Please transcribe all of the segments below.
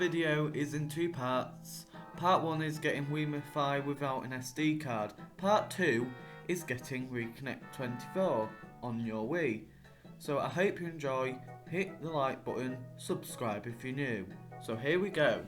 video is in two parts. Part 1 is getting Wiimmfi without an SD card. Part 2 is getting Riiconnect24 on your Wii. So I hope you enjoy. Hit the like button, subscribe if you're new. So here we go.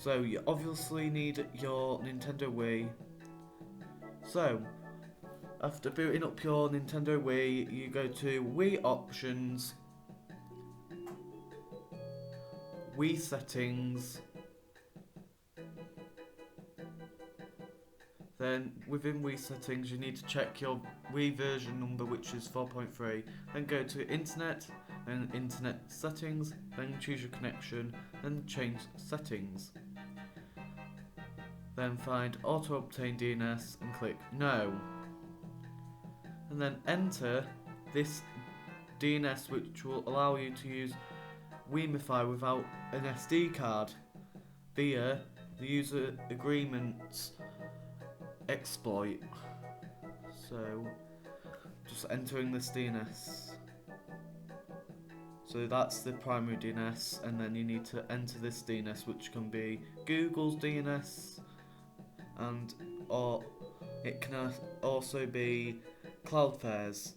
So you obviously need your Nintendo Wii. So after booting up your Nintendo Wii, you go to Wii Options, Wii Settings, then within Wii Settings you need to check your Wii version number, which is 4.3, then go to Internet, then Internet Settings, then choose your connection, then change settings. Then find Auto Obtain DNS and click No. And then enter this DNS, which will allow you to use Wiimmfi without an SD card via the user agreements exploit. So just entering this DNS. So that's the primary DNS, and then you need to enter this DNS, which can be Google's DNS, or it can also be Cloudflare's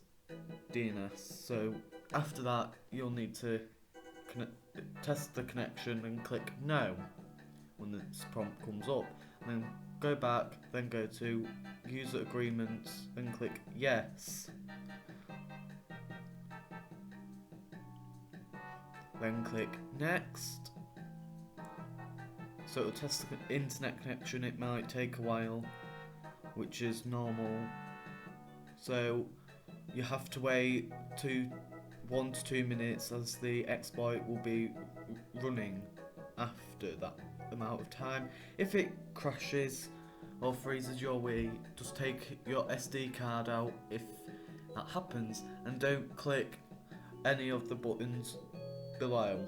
DNS. So after that, you'll need to test the connection and click No when this prompt comes up. And then go back, then go to User Agreements and click Yes. Then click Next. So it'll test the internet connection. It might take a while, which is normal. So you have to wait 1 to 2 minutes, as the exploit will be running after that amount of time. If it crashes or freezes your Wii, just take your SD card out if that happens, and don't click any of the buttons below.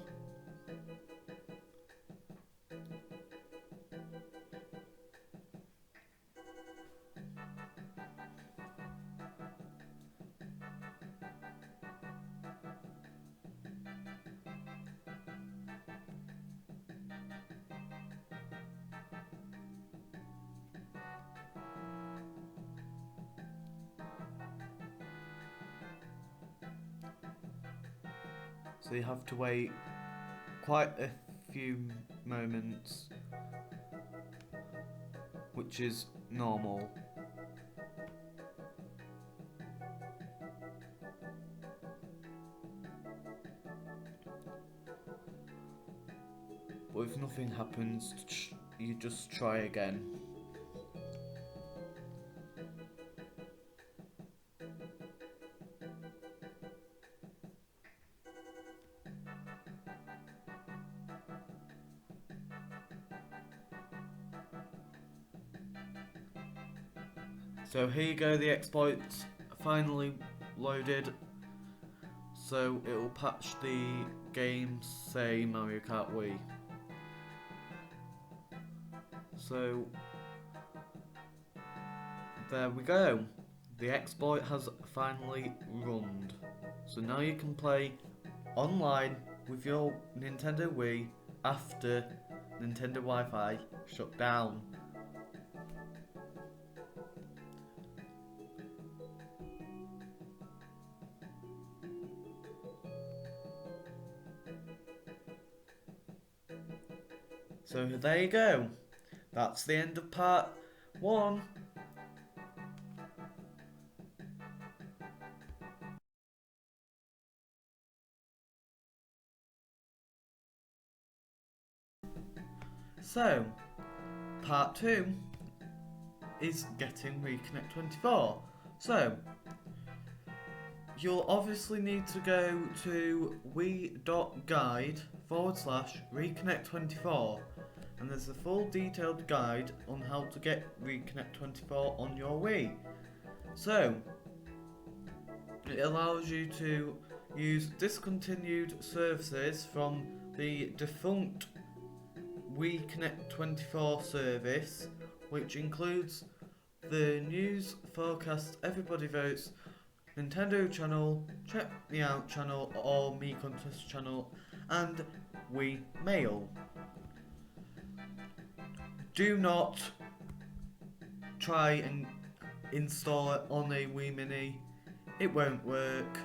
So you have to wait quite a few moments, which is normal. But if nothing happens, you just try again. So here you go, the exploit's finally loaded. So it will patch the game, say Mario Kart Wii. So there we go. The exploit has finally run. So now you can play online with your Nintendo Wii after Nintendo Wi-Fi shut down. So there you go. That's the end of part 1. So, part 2 is getting Riiconnect24. So, you'll obviously need to go to wii.guide/Riiconnect24, and there's a full detailed guide on how to get Riiconnect24 on your Wii. So, it allows you to use discontinued services from the defunct Riiconnect24 service, which includes the news, forecast, everybody votes, Nintendo channel, check me out channel, or me contest channel, and Wii Mail. Do not try and install it on a Wii Mini. It won't work.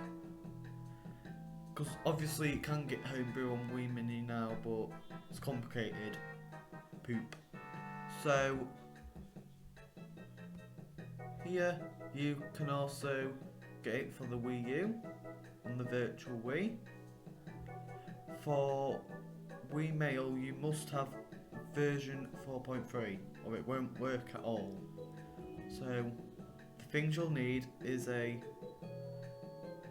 Because obviously it can get homebrew on Wii Mini now, but it's complicated. Poop. So here you can also get it for the Wii U and the Virtual Wii. For Wii Mail you must have version 4.3 or it won't work at all. So the things you'll need is a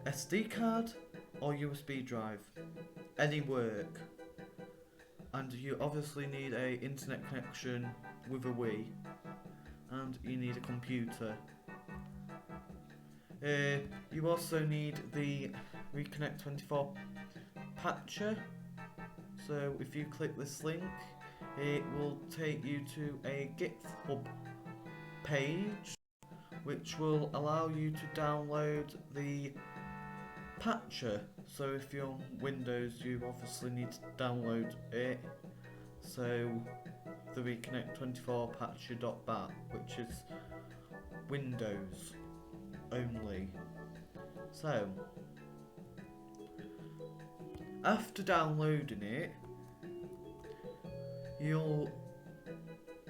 SD card or USB drive, any work, and you obviously need a internet connection with a Wii, and you need a computer. You also need the Riiconnect24 patcher. So if you click this link, it will take you to a GitHub page which will allow you to download the patcher. So if you're on Windows, you obviously need to download it. So the Riiconnect24 patcher.bat, which is Windows only. So after downloading it, you'll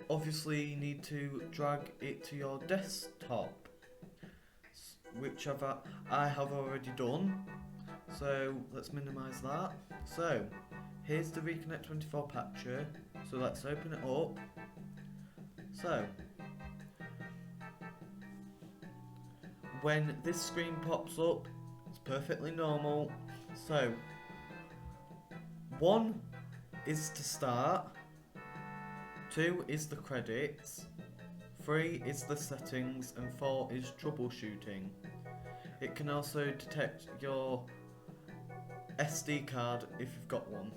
obviously need to drag it to your desktop, which I have already done. So let's minimize that. So here's the Riiconnect24 patcher. So let's open it up. So when this screen pops up, it's perfectly normal. So 1 is to start, 2 is the credits, 3 is the settings, and 4 is troubleshooting. It can also detect your SD card if you've got one,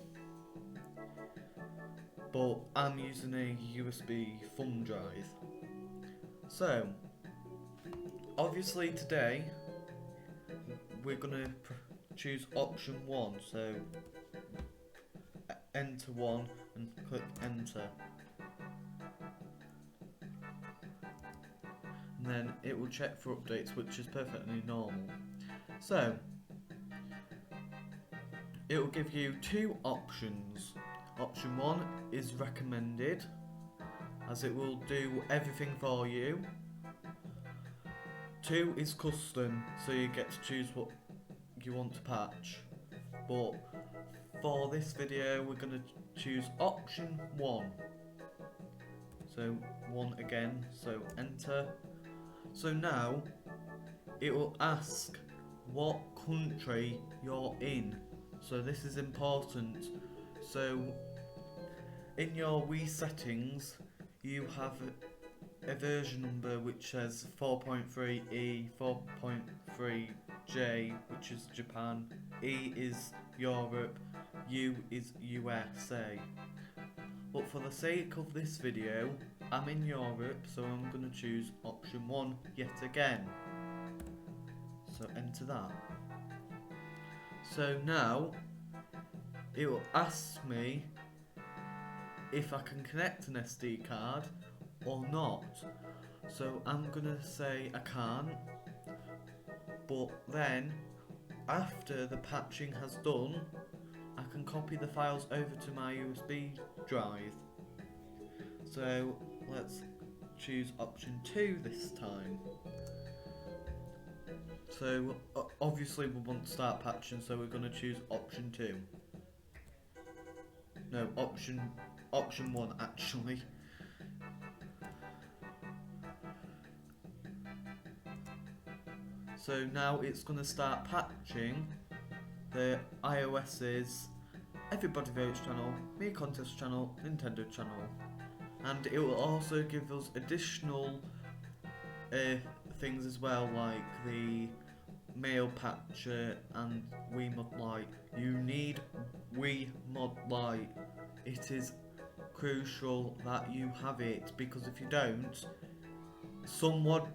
but I'm using a USB thumb drive. So obviously today we're gonna choose option 1, so enter 1 and click enter, and then it will check for updates, which is perfectly normal. So it will give you 2 options. Option 1 is recommended, as it will do everything for you. 2 is custom, so you get to choose what you want to patch. But for this video we're going to choose option 1. So 1 again, so enter. So now it will ask what country you're in. So this is important. So in your Wii settings you have a version number which says 4.3E, 4.3J, which is Japan, E is Europe, U is USA. But for the sake of this video, I'm in Europe, so I'm going to choose option 1 yet again. So enter that. So now it will ask me if I can connect an SD card or not. So I'm gonna say I can't, but then after the patching has done, I can copy the files over to my USB drive. So let's choose option 2 this time. So obviously we want to start patching, so we're going to choose option 2. No, option 1 actually. So now it's going to start patching the iOS's Everybody Votes channel, Me Contest channel, Nintendo channel, and it will also give us additional things as well, like the Mail patcher and Wii Mod Lite. You need Wii Mod Lite. It is crucial that you have it, because if you don't, some mod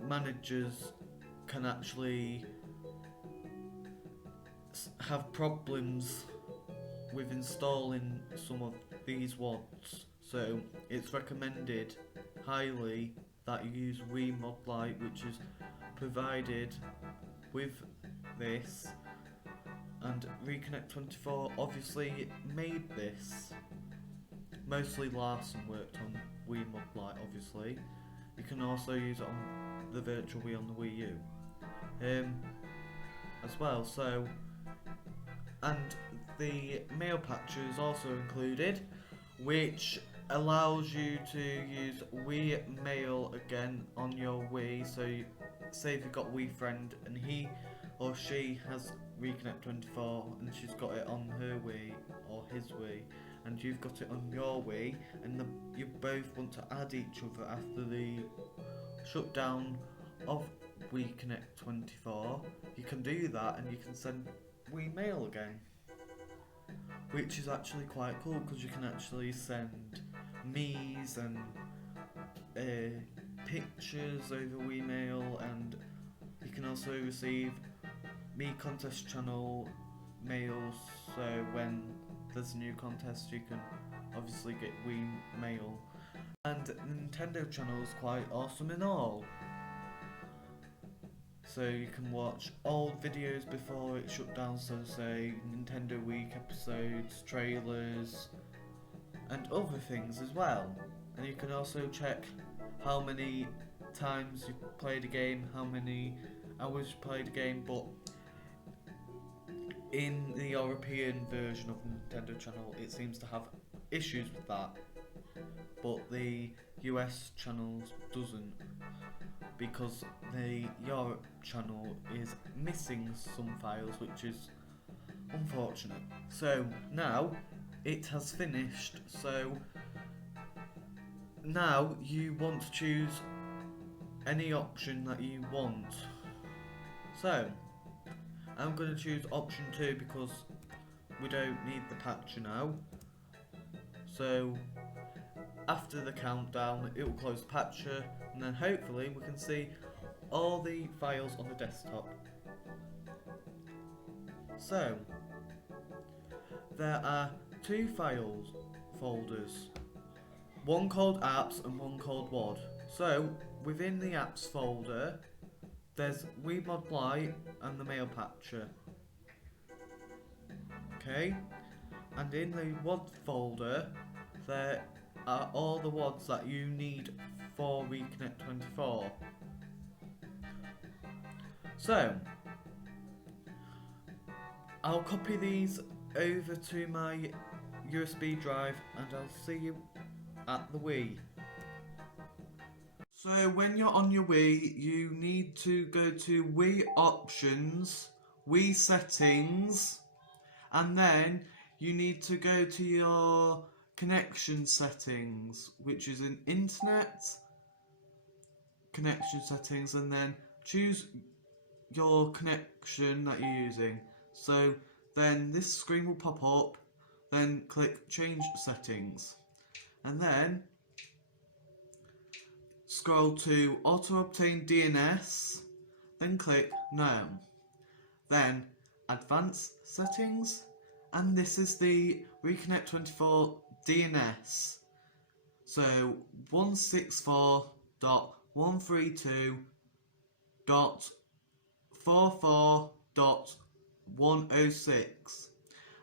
managers can actually have problems with installing some of these WODs. So it's recommended highly that you use Wiimmfi Lite, which is provided with this, and Riiconnect24 obviously made this. Mostly Larson worked on Wiimmfi Lite, obviously. You can also use it on the Virtual Wii on the Wii U as well. So, and the mail patcher is also included, which allows you to use Wii Mail again on your Wii. So say if you've got Wii friend and he or she has Riiconnect24 and she's got it on her Wii or his Wii, and you've got it on your Wii, and you both want to add each other after the shutdown of Riiconnect24, you can do that and you can send Wii Mail again, which is actually quite cool because you can actually send me's and pictures over Wii Mail, and you can also receive Me Contest channel mails, so when there's a new contest you can obviously get Wii Mail. And Nintendo channel is quite awesome and all. So you can watch old videos before it shut down, so say Nintendo Week episodes, trailers, and other things as well. And you can also check how many times you've played a game, how many hours you played a game, but in the European version of the Nintendo channel it seems to have issues with that, but the US channel doesn't, because the Europe channel is missing some files, which is unfortunate. So now it has finished, so now you want to choose any option that you want. So I'm going to choose option 2 because we don't need the patcher now. So after the countdown it will close the patcher, and then hopefully we can see all the files on the desktop. So there are 2 files folders, one called apps and one called WOD. So within the apps folder there's Wiimmfi Lite and the mail patcher. Okay, and in the WOD folder there are all the WODs that you need for Riiconnect24. So I'll copy these over to my USB drive and I'll see you at the Wii. So when you're on your Wii, you need to go to Wii Options, Wii Settings, and then you need to go to your connection settings, which is in Internet connection settings, and then choose your connection that you're using. So then this screen will pop up, then click Change Settings, and then scroll to Auto Obtain DNS, then click No. Then Advanced Settings, and this is the Riiconnect24 DNS. So 164.132.44.106,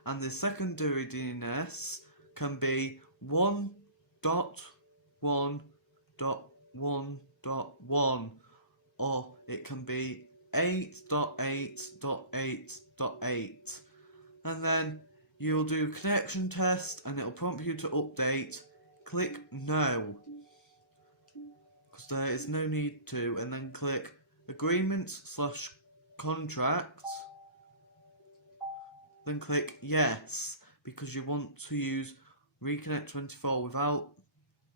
and the secondary DNS can be 1.1.1.1, or it can be 8.8.8.8, and then you'll do connection test and it'll prompt you to update. Click No, because there is no need to, and then click Agreement/Contract, then click Yes, because you want to use Riiconnect24 without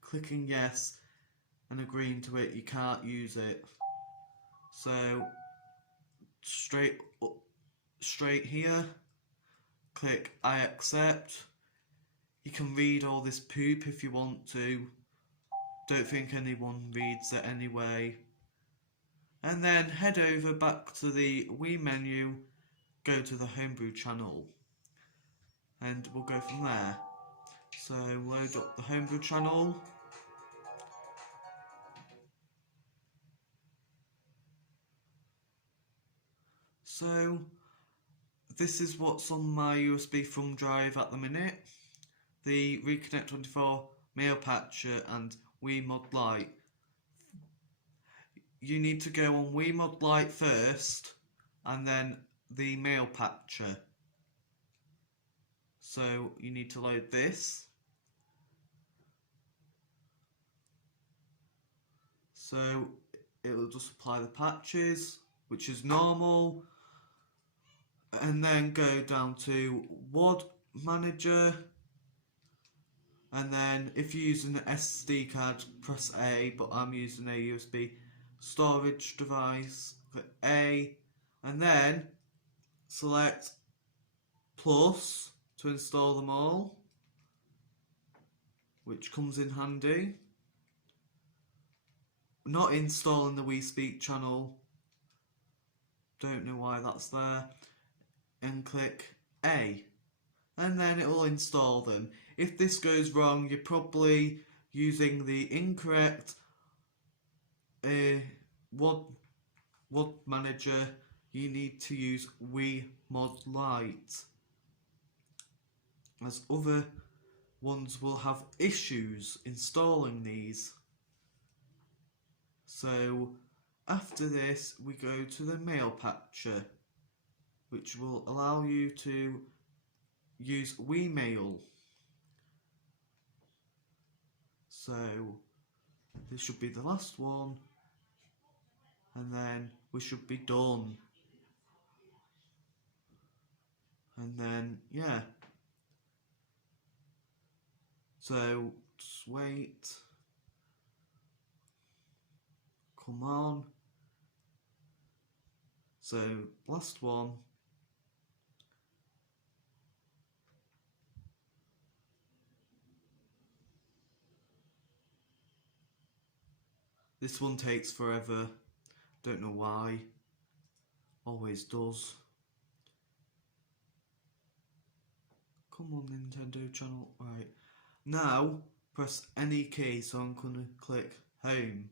clicking Yes and agreeing to it, you can't use it. So straight here, click I accept. You can read all this poop if you want to. Don't think anyone reads it anyway. And then head over back to the Wii menu, go to the Homebrew channel. and we'll go from there. So load up the homebrew channel. So this is what's on my USB thumb drive at the minute. The Riiconnect24 Mail Patcher and Wiimmfi Lite. You need to go on Wiimmfi Lite first and then the Mail Patcher. So you need to load this. So it will just apply the patches, which is normal, and then go down to WAD Manager, and then if you're using an SD card, press A, but I'm using a USB storage device, click A, and then select plus to install them all, which comes in handy. Not installing the WeSpeak channel, don't know why that's there, and click A, and then it will install them. If this goes wrong, you're probably using the incorrect WAD Manager. You need to use Wiimmfi Lite, as other ones will have issues installing these. So after this we go to the Mail Patcher, which will allow you to use Wiimail. So this should be the last one, and then we should be done. And then yeah, so just wait, come on. So last one. This one takes forever, don't know why, always does. Come on Nintendo channel, right. Now press any key, so I'm going to click home.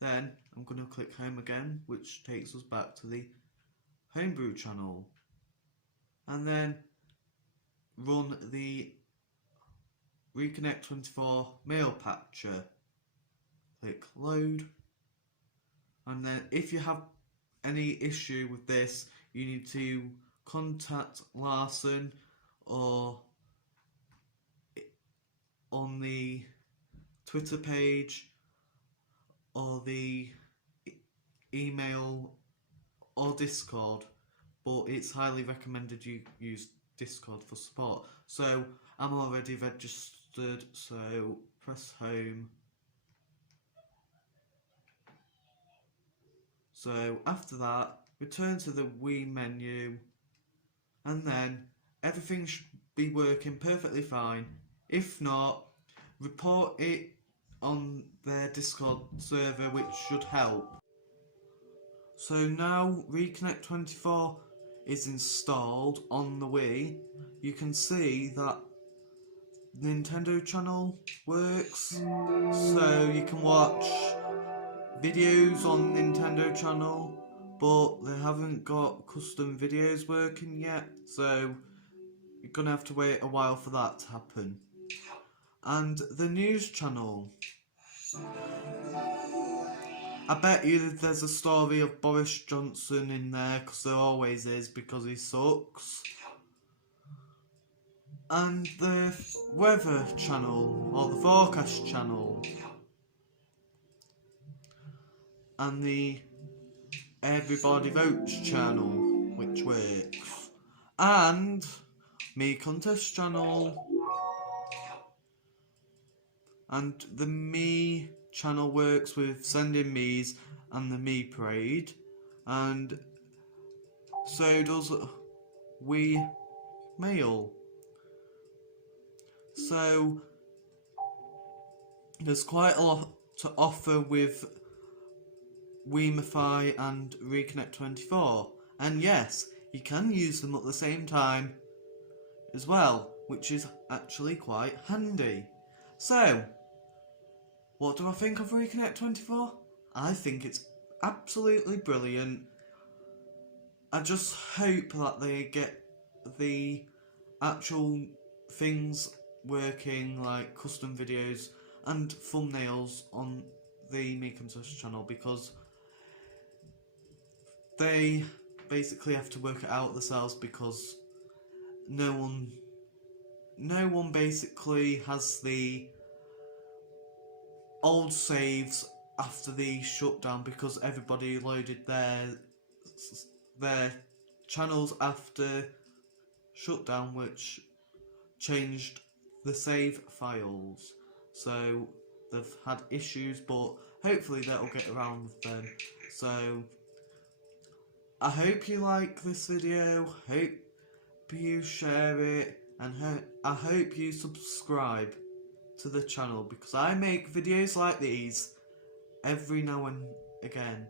Then I'm going to click home again, which takes us back to the homebrew channel. And then run the Riiconnect24 Mail Patcher. Click load, and then if you have any issue with this, you need to contact Larson or on the Twitter page or the email or Discord, but it's highly recommended you use Discord for support. So I'm already registered, so press home. So after that, return to the Wii menu, and then everything should be working perfectly fine. If not, report it on their Discord server, which should help. So now Riiconnect24 is installed on the Wii. You can see that Nintendo channel works, so you can watch videos on Nintendo channel, but they haven't got custom videos working yet, so you're gonna have to wait a while for that to happen. And the news channel, I bet you there's a story of Boris Johnson in there, because there always is, because he sucks. And the weather channel, or the forecast channel, and the Everybody Votes channel, which works, and Me Contest channel, and the Me channel works with sending me's and the Me Parade, and so does Wiimail. So there's quite a lot to offer with Wiimmfi and Riiconnect24, and yes, you can use them at the same time. as well, which is actually quite handy. So, what do I think of Reconnect24? I think it's absolutely brilliant. I just hope that they get the actual things working, like custom videos and thumbnails on the Meek and Tush channel, because they basically have to work it out themselves, because no one basically has the old saves after the shutdown, because everybody loaded their channels after shutdown, which changed the save files. So they've had issues, but hopefully that'll get around them. So I hope you like this video, hope you share it, and I hope you subscribe to the channel, because I make videos like these every now and again.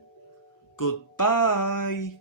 Goodbye!